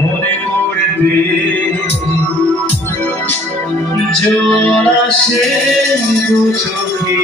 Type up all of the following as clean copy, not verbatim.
মনে করতে জল আসে দু চোখে।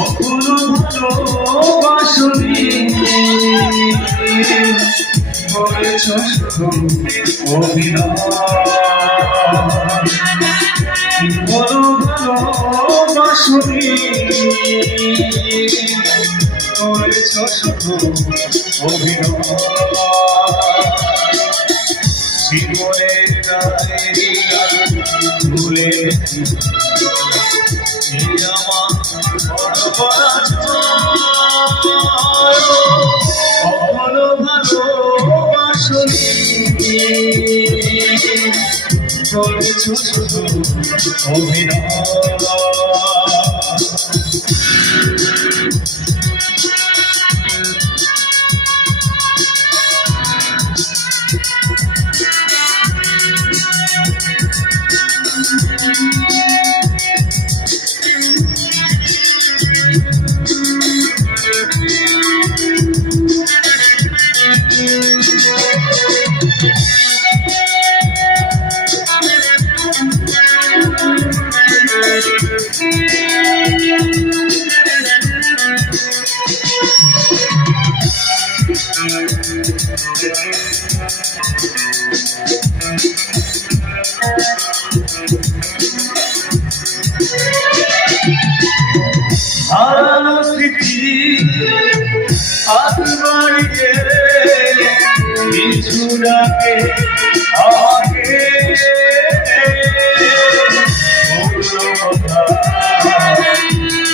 অপূর্ণ ভালোবাসনি করেছ অভিনয়, বড় ভালোবাসনি করেছ অভিনয়। জীবনের ডায়েরি ভুলে আমার অপূর্ণ ভালোবাসনি করেছ অভিনয়। হারানো স্মৃতি হাত বাড়িয়ে কিছু ডাকে আগে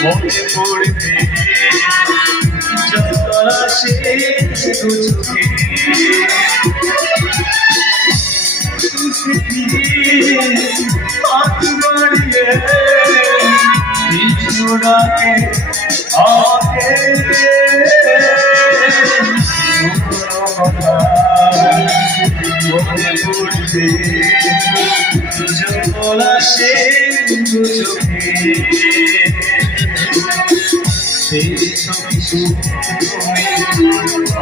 মনে পড়বে জল আসে দু চোখে। হাত বাড়িয়ে কিছু ডাকে আগে মনে পড়বে জল আসে দু চোখে।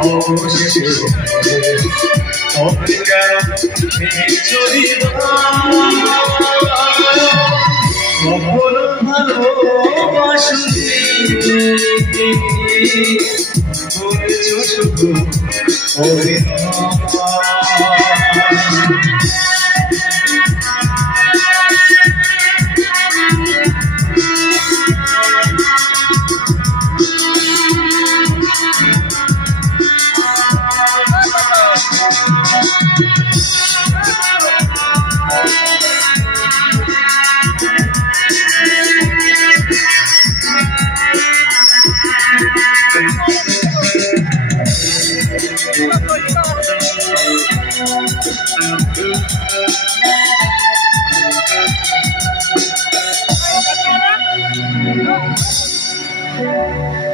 অবশেষে অপূর্ণ ভালোবাসনি করেছ শুধু অভিনয়।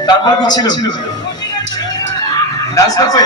তারপর কি ছিল? ডান্স করবে?